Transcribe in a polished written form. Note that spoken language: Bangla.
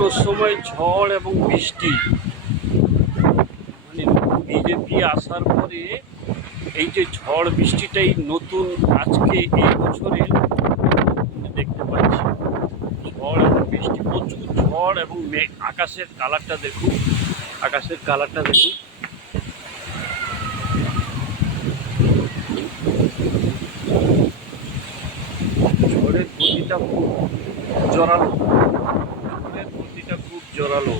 দুটোর সময় ঝড় এবং বৃষ্টি, মানে বিজেপি আসার পরে এই যে ঝড় বৃষ্টিটাই নতুন আজকে এই বছরের দেখতে পাচ্ছি। ঝড় এবং বৃষ্টি, প্রচুর ঝড় এবং আকাশের কালারটা দেখুন, আকাশের কালারটা দেখুন। ঝড়ের গতিটা খুব জোরালো, ঝড়ের গতিটা খুব জোরালো।